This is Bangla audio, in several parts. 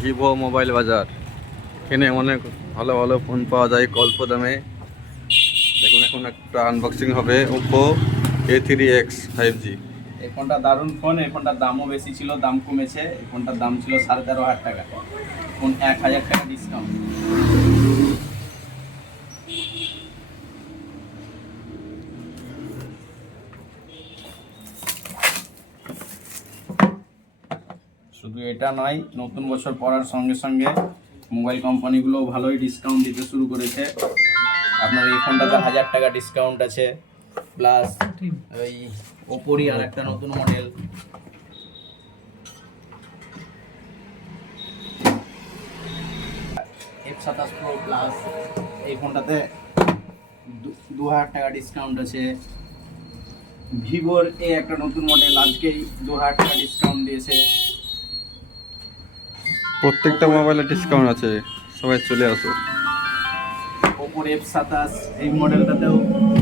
ভিভো মোবাইল বাজার। এখানে অনেক ভালো ভালো ফোন পাওয়া যায় অল্প দামে। দেখুন এখন একটা আনবক্সিং হবে ওপো A3X 5G। এই ফোনটা দারুণ ফোন। এই ফোনটার দামও বেশি ছিল, দাম কমেছে। এই ফোনটার দাম ছিল 13,500 টাকা, ফোন 1,000 টাকা ডিসকাউন্ট। শুধু এটা নয়, নতুন বছর পড়ার সঙ্গে সঙ্গে মোবাইল কোম্পানিগুলো ভালোই ডিসকাউন্ট দিতে শুরু করেছে। আপনার এই ফোনটাতে 1,000 টাকা ডিসকাউন্ট আছে, প্লাস ওই ওপোরই আর একটা নতুন মডেল F27 Pro প্লাস, এই ফোনটাতে 2,000 টাকা ডিসকাউন্ট আছে। ভিভোর এই একটা নতুন মডেল আজকেই 2,000 টাকা ডিসকাউন্ট দিয়েছে। প্রত্যেকটা মোবাইলে ডিসকাউন্ট আছে, সবাই চলে আসো। ওপোর F27 এই মডেলটাতেও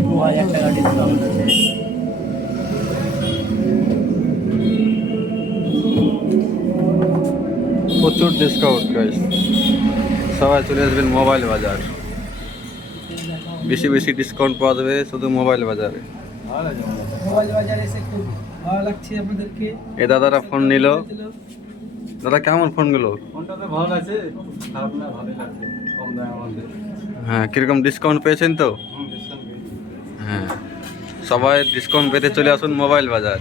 2,000 টাকা ডিসকাউন্ট আছে। প্রচুর ডিসকাউন্ট গাইস, সবাই চলে আসবেন মোবাইল বাজার। বেশি বেশি ডিসকাউন্ট পাওয়া যাবে শুধু মোবাইল বাজারে। মোবাইল বাজারে এসে খুব ভালো লাগছে আপনাদেরকে। এ দাদারা ফোন নিল। দাদা কেমন ফোনগুলো? ফোনটা তো ভালো আছে, খারাপ না, ভালোই লাগছে, কম দামের মধ্যে। হ্যাঁ, কিরকম ডিসকাউন্ট পেয়েছেন তো? ডিসকাউন্ট হ্যাঁ, সবাই ডিসকাউন্ট পেতে চলে আসুন মোবাইল বাজার।